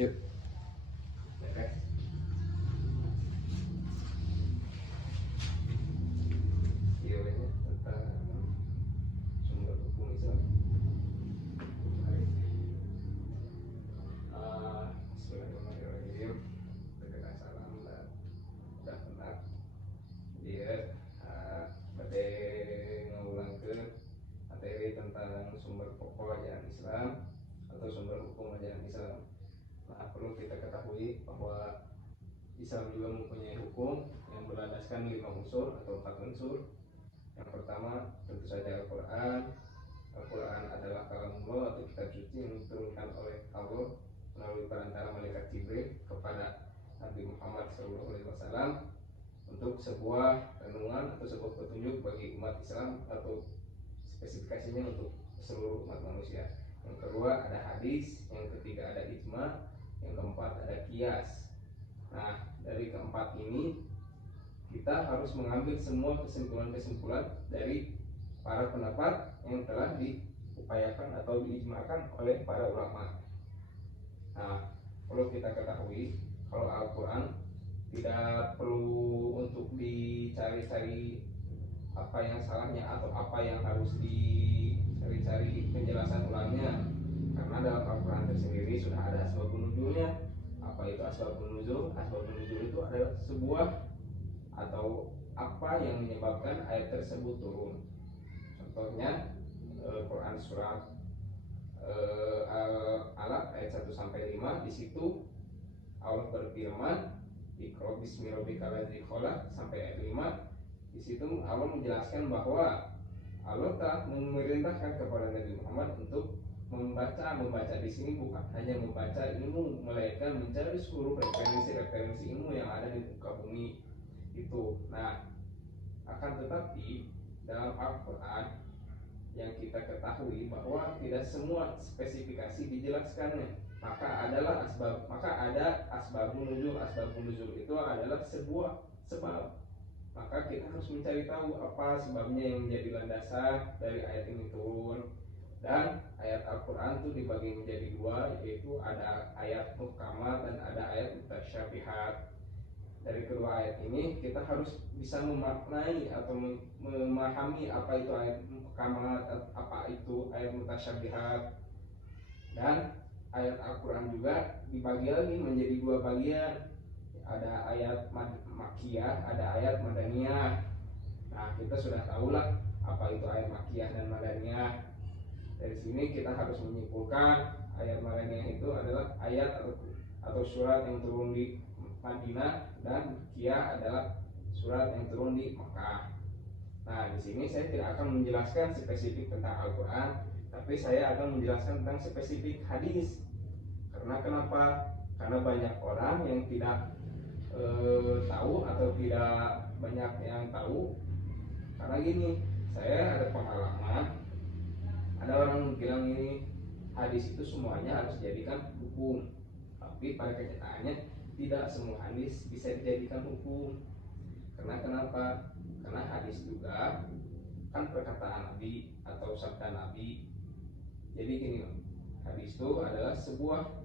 Yuk. Beres. Videonya tentang sumber hukum Islam. Bismillahirrahmanirrahim. Dengan salam dan udah benar. Dia pada ngulangkeun materi tentang sumber pokok ajaran Islam atau sumber hukum ajaran Islam. Nah, perlu kita ketahui bahwa Islam juga mempunyai hukum yang berlandaskan 5 unsur atau 4 unsur. Yang pertama tentu saja Al-Quran. Al-Quran adalah kalamullah atau kitab suci yang diturunkan oleh Allah melalui perantara malaikat Jibril kepada Nabi Muhammad SAW untuk sebuah renungan atau sebuah petunjuk bagi umat Islam atau spesifikasinya untuk seluruh umat manusia. Yang kedua ada hadis, yang ketiga ada ijma, yang keempat ada qiyas. Nah, dari keempat ini kita harus mengambil semua kesimpulan-kesimpulan dari para pendapat yang telah diupayakan atau diijmakan oleh para ulama. Nah, perlu kita ketahui kalau Al-Quran tidak perlu untuk dicari-cari apa yang salahnya atau apa yang harus dicari-cari penjelasan ulangnya, karena dalam Al-Quran tersendiri sudah ada asbabun nuzulnya. Apa itu asbabun nuzul? Asbabun nuzul itu adalah sebuah atau apa yang menyebabkan ayat tersebut turun. Contohnya Quran surat Al-Alaq ayat 1 sampai 5, di situ Allah berfirman Iqra bismi rabbikal ladzi khalaq sampai ayat 5. Di situ Allah menjelaskan bahwa Allah telah memerintahkan kepada Nabi Muhammad untuk membaca di sini bukan hanya membaca ilmu, melainkan mencari seluruh referensi ilmu yang ada di muka bumi itu. Nah, akan tetapi dalam Al-Quran yang kita ketahui bahwa tidak semua spesifikasi dijelaskannya. Maka ada asbabun nuzul. Asbabun nuzul itu adalah sebuah sebab. Maka kita harus mencari tahu apa sebabnya yang menjadi landasan dari ayat ini turun. Dan ayat Al-Quran itu dibagi menjadi dua, yaitu ada ayat muhkamat dan ada ayat mutasyabihat. Dari kedua ayat ini kita harus bisa memaknai atau memahami apa itu ayat muhkamat, apa itu ayat mutasyabihat. Dan ayat Al-Quran juga dibagi lagi menjadi dua bagian. Ada ayat Makkiyah, ada ayat Madaniyah. Nah, kita sudah tahulah apa itu ayat Makkiyah dan Madaniyah. Dari sini kita harus menyimpulkan ayat Madaniyah itu adalah ayat atau surat yang turun di Madinah, dan Makkiyah adalah surat yang turun di Makkah. Nah, di sini saya tidak akan menjelaskan spesifik tentang Al-Quran, tapi saya akan menjelaskan tentang spesifik hadis. Karena kenapa? Karena banyak orang yang tidak tahu atau tidak banyak yang tahu. Karena gini, saya ada pengalaman, ada orang bilang ini hadis itu semuanya harus dijadikan hukum, tapi pada kenyataannya tidak semua hadis bisa dijadikan hukum. Karena kenapa? Karena hadis juga kan perkataan Nabi atau sabda Nabi. Jadi gini, hadis itu adalah sebuah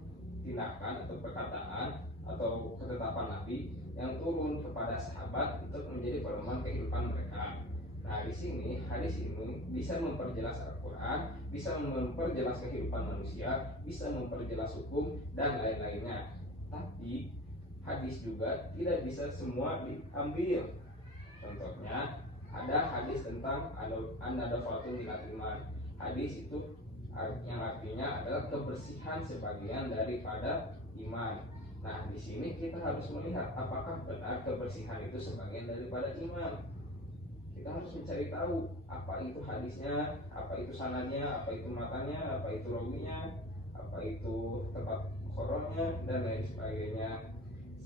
tindakan atau perkataan atau ketetapan Nabi yang turun kepada sahabat untuk menjadi pedoman kehidupan mereka. Nah, di sini hadis ini bisa memperjelas Al-Quran, bisa memperjelas kehidupan manusia, bisa memperjelas hukum dan lain-lainnya. Tapi hadis juga tidak bisa semua diambil. Contohnya ada hadis tentang an-nadafatu minal iman. Hadis itu yang artinya adalah kebersihan sebagian daripada iman. Nah, di sini kita harus melihat apakah benar kebersihan itu sebagian daripada iman. Kita harus mencari tahu apa itu hadisnya, apa itu sanadnya, apa itu matanya, apa itu rawinya, apa itu tempat mukhorornya dan lain sebagainya.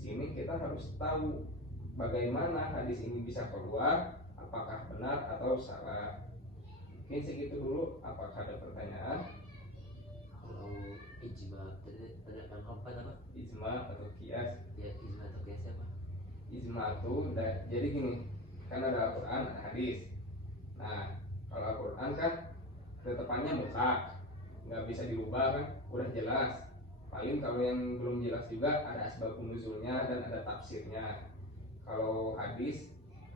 Di sini kita harus tahu bagaimana hadis ini bisa keluar, apakah benar atau salah. Mungkin segitu dulu. Apakah ada pertanyaan? Kalau ijma tadi ada apa nama? Ijma atau qiyas? Ya, ijma atau qiyas apa? Ijma itu jadi gini, kan ada Al-Quran, ada hadis. Nah, kalau Al-Quran kan ketetapannya mutlak, nggak bisa dirubah kan, udah jelas. Paling kalau yang belum jelas juga ada asbabun nuzulnya dan ada tafsirnya. Kalau hadis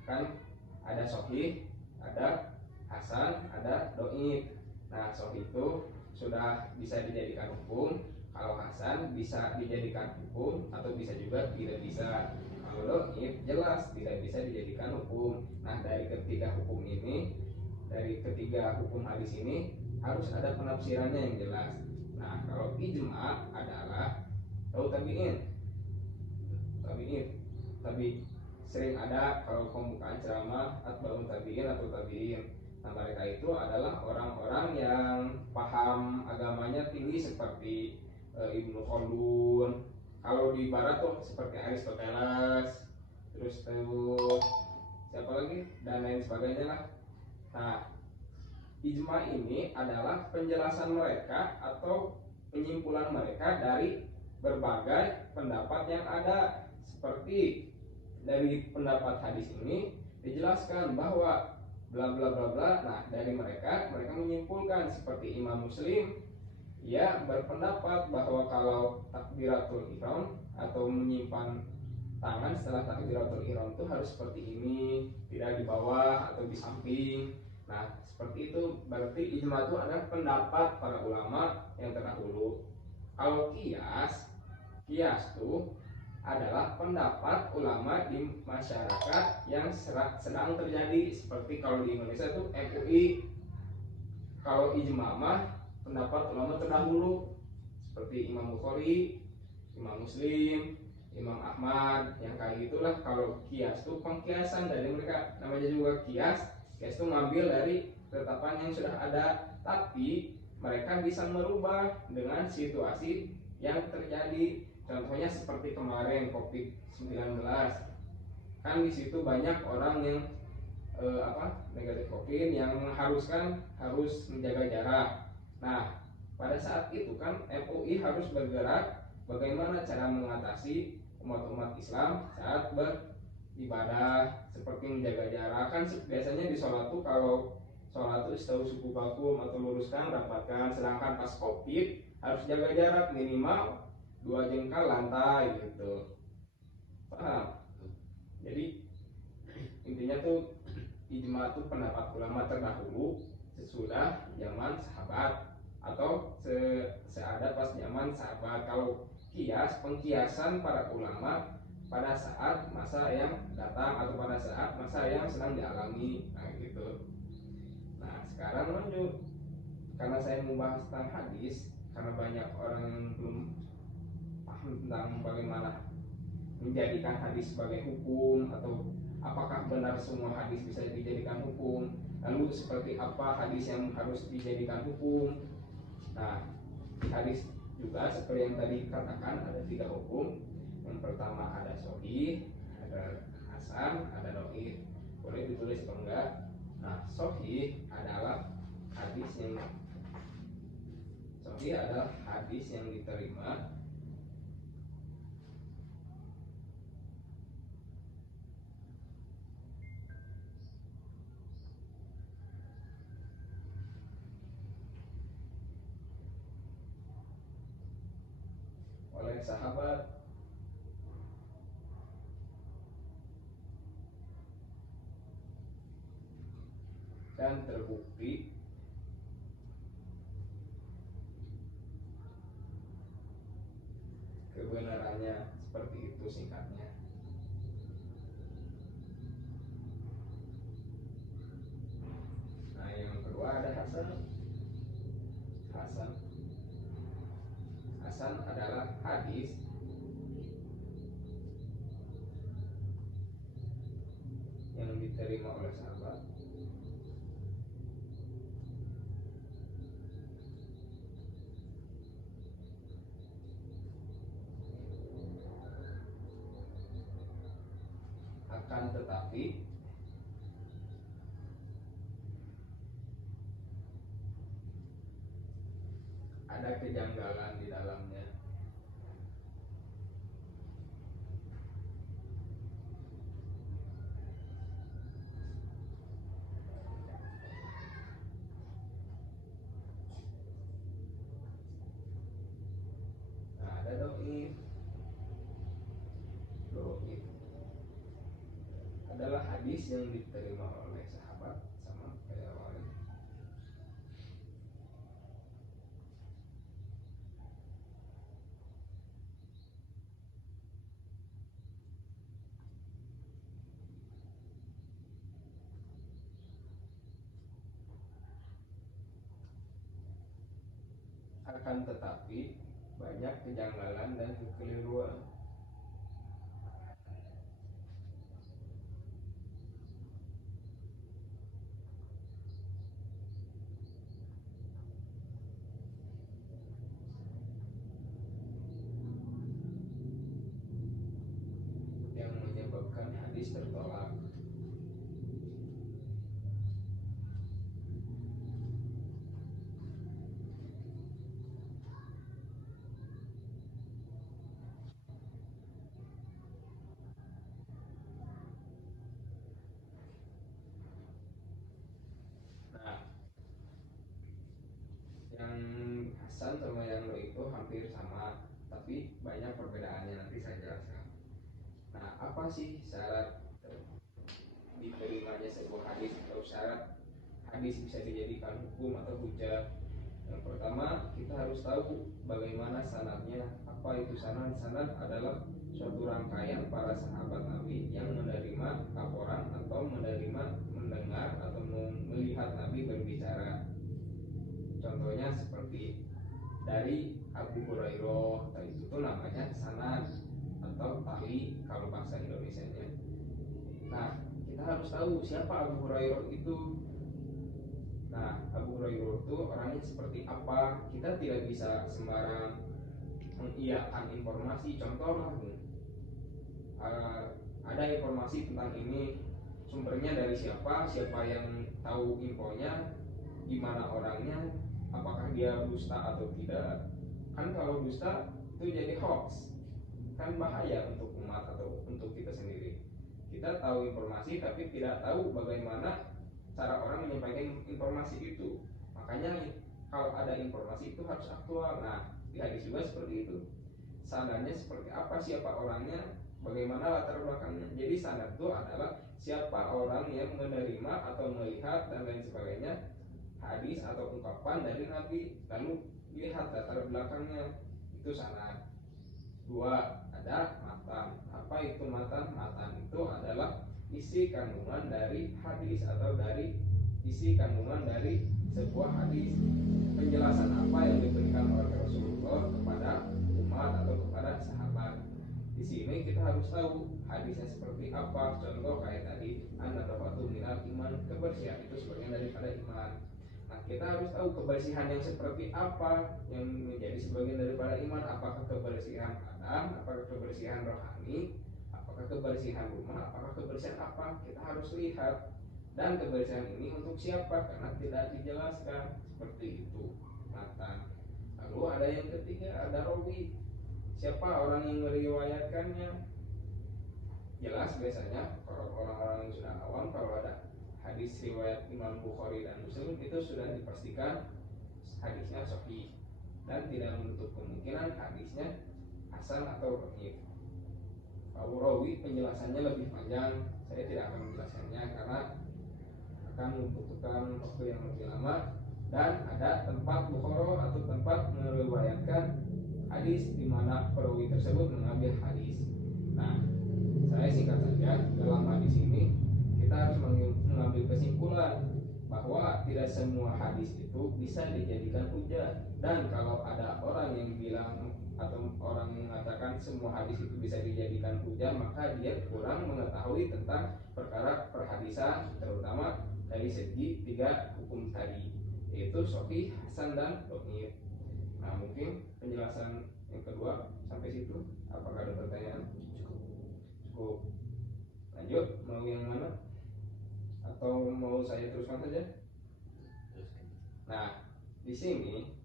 kan ada sahih, ada hasan, ada dhaif. Nah, sahih itu sudah bisa dijadikan hukum, kalau hasan bisa dijadikan hukum atau bisa juga tidak bisa. Kalau dhaif jelas tidak bisa dijadikan hukum. Nah, dari ketiga hukum ini, dari ketiga hukum hadis ini harus ada penafsirannya yang jelas. Nah, kalau ijma adalah tahu tabiin, tabi sering ada kalau pembukaan ceramah atbaun tabiin atau tabiin. Nah, mereka itu adalah orang-orang yang paham agamanya tinggi seperti Ibnu Khaldun. Kalau di barat tuh seperti Aristoteles, terus tuh siapa lagi dan lain sebagainya lah. Nah, ijma ini adalah penjelasan mereka atau penyimpulan mereka dari berbagai pendapat yang ada. Seperti dari pendapat hadis ini dijelaskan bahwa bla bla bla bla. Nah, dari mereka menyimpulkan seperti Imam Muslim, ia berpendapat bahwa kalau takbiratul ihram atau menyimpan tangan setelah takbiratul ihram itu harus seperti ini, tidak di bawah atau di samping. Nah, seperti itu berarti ijma itu adalah pendapat para ulama yang terdahulu. Kalau kias tuh adalah pendapat ulama di masyarakat yang sedang terjadi. Seperti kalau di Indonesia itu MUI. Kalau ijma mah pendapat ulama terdahulu seperti Imam Bukhari, Imam Muslim, Imam Ahmad, yang kayak gitulah. Kalau kias tuh pengkiasan dari mereka, namanya juga kias. Kias itu ngambil dari ketetapan yang sudah ada, tapi mereka bisa merubah dengan situasi yang terjadi. Contohnya seperti kemarin COVID-19, kan di situ banyak orang yang negatif COVID yang mengharuskan harus menjaga jarak. Nah, pada saat itu kan MUI harus bergerak bagaimana cara mengatasi umat-umat Islam saat beribadah, seperti menjaga jarak. Kan biasanya di sholat tuh kalau sholat tuh setahu suku vakum atau luruskan, rapatkan. Sedangkan pas COVID harus jaga jarak minimal 2 jengkal lantai gitu. Paham? Jadi intinya tuh ijma tuh pendapat ulama terdahulu sesudah zaman sahabat atau seada pas zaman sahabat. Kalau kias, pengkiasan para ulama pada saat masa yang datang atau pada saat masa yang sedang dialami. Nah gitu. Nah, sekarang lanjut, karena saya membahas tentang hadis, karena banyak orang yang belum paham tentang bagaimana menjadikan hadis sebagai hukum, atau apakah benar semua hadis bisa dijadikan hukum, lalu seperti apa hadis yang harus dijadikan hukum. Nah, hadis juga seperti yang tadi katakan ada 3 hukum. Yang pertama ada sahih, ada hasan, ada dhaif. Boleh ditulis atau enggak. Nah, sahih adalah hadis yang diterima oleh sahabat dan terbukti kebenarannya. Seperti itu singkatnya. Nah, yang kedua ada hasan. Hasan adalah hadis yang diterima oleh sahabat akan tetapi ada kejanggalan di dalamnya. Nah, adalah hadis yang diterima oleh sahabat sama kayak lain. Akan tetapi banyak kejanggalan dan kekeliruan. Yang menyebabkan hadis tertolak. Nah, yang Hasan sama yang lo itu hampir sama, tapi banyak perbedaannya, nanti saya jelaskan. Nah, apa sih syarat diterimanya sebuah hadis atau syarat hadis bisa dijadikan hukum atau hujah? Yang pertama, kita harus tahu bagaimana sanadnya. Apa itu sanad? Sanad adalah suatu rangkaian para sahabat Nabi yang menerima laporan atau mendengar atau melihat Nabi berbicara. Contohnya seperti dari Abu Hurairah, itu tuh namanya sanad atau tali kalau bahasa Indonesianya. Nah, kita harus tahu siapa Abu Hurairah itu. Nah, Abu Hurairah itu orangnya seperti apa. Kita tidak bisa sembarang mengiyakan informasi. Contoh, ada informasi tentang ini, sumbernya dari siapa, siapa yang tahu infonya, gimana orangnya, apakah dia dusta atau tidak. Kan kalau dusta itu jadi hoax, kan bahaya untuk umat atau untuk kita sendiri. Kita tahu informasi tapi tidak tahu bagaimana cara orang menyampaikan informasi itu. Makanya kalau ada informasi itu harus aktual. Nah, di hadis juga seperti itu. Sanadnya seperti apa, siapa orangnya, bagaimana latar belakangnya. Jadi sanad itu adalah siapa orang yang menerima atau melihat dan lain sebagainya hadis atau ungkapan dari Nabi, lalu lihat latar belakangnya, itu sanad. Dua, ada matan. Apa itu matan? Matan itu adalah isi kandungan dari hadis atau dari isi kandungan dari sebuah hadis, penjelasan apa yang diberikan oleh Rasulullah kepada umat atau kepada sahabat. Di sini kita harus tahu hadisnya seperti apa. Contoh kayak tadi, an-nadafatu minal iman, kebersihan itu sebagian daripada iman. Nah, kita harus tahu kebersihan yang seperti apa yang menjadi sebagian daripada iman. Apakah kebersihan badan, apakah kebersihan rohani, apakah kebersihan rumah, apakah kebersihan apa, kita harus lihat. Dan kebersihan ini untuk siapa, karena tidak dijelaskan. Seperti itu matan. Lalu ada yang ketiga, ada rawi. Siapa orang yang meriwayatkannya? Jelas biasanya orang-orang yang sudah awam, kalau ada hadis riwayat Imam Bukhari dan Muslim itu sudah dipastikan hadisnya sahih dan tidak menutup kemungkinan hadisnya hasan atau dhaif. Kalau rawi penjelasannya lebih panjang, saya tidak akan menjelaskannya karena akan membutuhkan waktu yang lebih lama. Dan ada tempat Bukhari atau tempat meriwayatkan hadis di mana perawi tersebut mengambil hadis. Nah, saya singkat saja, dalam hadis ini kita harus mengambil kesimpulan bahwa tidak semua hadis itu bisa dijadikan hujah. Dan kalau ada orang yang bilang atau orang yang mengatakan semua hadis itu bisa dijadikan hujah, maka dia kurang mengetahui tentang perkara perhadisan, terutama dari segi tiga hukum tadi, yaitu sahih, hasan, dan dhaif. Nah, mungkin penjelasan yang kedua sampai situ. Apakah ada pertanyaan? Cukup. Lanjut, mau yang mana? Atau mau saya teruskan saja? Nah, di sini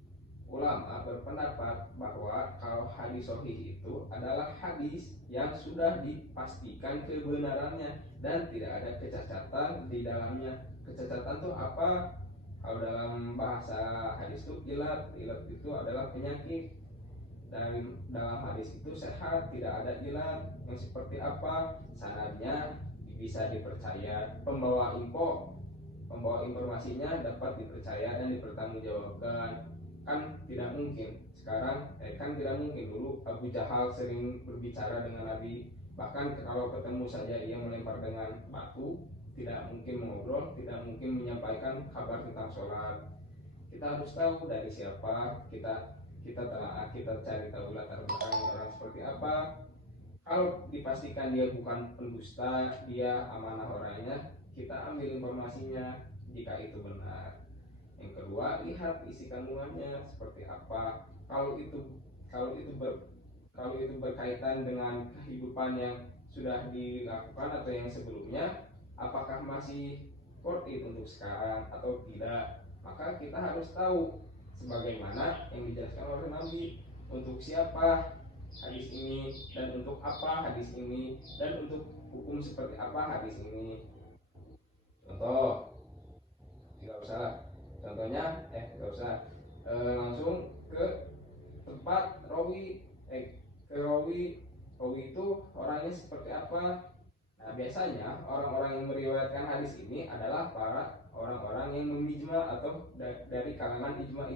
ulama berpendapat bahwa kalau hadis sahih itu adalah hadis yang sudah dipastikan kebenarannya dan tidak ada kecacatan di dalamnya. Kecacatan itu apa? Kalau dalam bahasa hadis itu ilat itu adalah penyakit. Dan dalam hadis itu sehat, tidak ada ilat. Yang seperti apa? Sanadnya bisa dipercaya, pembawa informasinya dapat dipercaya dan dipertanggungjawabkan. Kan tidak mungkin sekarang, kan tidak mungkin dulu Abu Jahal sering berbicara dengan Nabi, bahkan kalau ketemu saja ia melempar dengan batu, tidak mungkin mengobrol, tidak mungkin menyampaikan kabar tentang sholat. Kita harus tahu dari siapa, kita telah kita cari tahu latar belakang orang seperti apa. Kalau dipastikan dia bukan pendusta, dia amanah orangnya, kita ambil informasinya jika itu benar. Yang kedua, lihat isi kandungannya seperti apa. Kalau itu kalau itu ber, kalau itu berkaitan dengan kehidupan yang sudah dilakukan atau yang sebelumnya, apakah masih worth it untuk sekarang atau tidak, maka kita harus tahu sebagaimana yang dijelaskan oleh Nabi, untuk siapa hadis ini dan untuk apa hadis ini dan untuk hukum seperti apa hadis ini. Contoh, tidak usah contohnya tidak usah langsung ke tempat rawi, ke rawi itu orangnya seperti apa. Nah, biasanya orang-orang yang meriwayatkan hadis ini adalah para orang-orang yang memijma atau dari kalangan ijma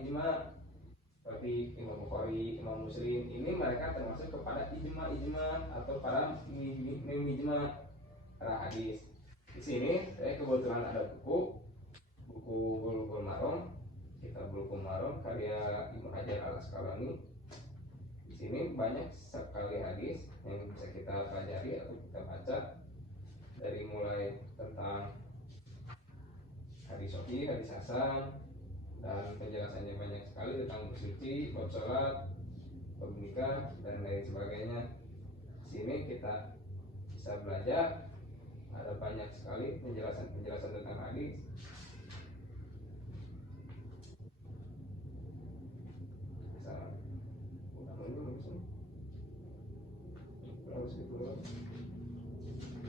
seperti Imam Bukhari, Imam Muslim. Ini mereka termasuk kepada ijma atau para memijma para hadis. Di sini saya kebetulan ada buku Bulughul Maram, kitab Bulughul Maram karya Ibnu Hajar Al Asqalani. Di sini banyak sekali hadis yang bisa kita pelajari atau kita baca, dari mulai tentang hadis sahih, hadis hasan, dan penjelasannya banyak sekali tentang bersuci, bab sholat, bab nikah, dan lain sebagainya. Di sini kita bisa belajar, ada banyak sekali penjelasan tentang hadis.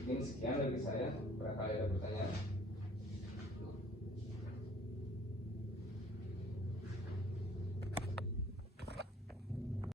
Mungkin sekian dari saya, barangkali ada pertanyaan.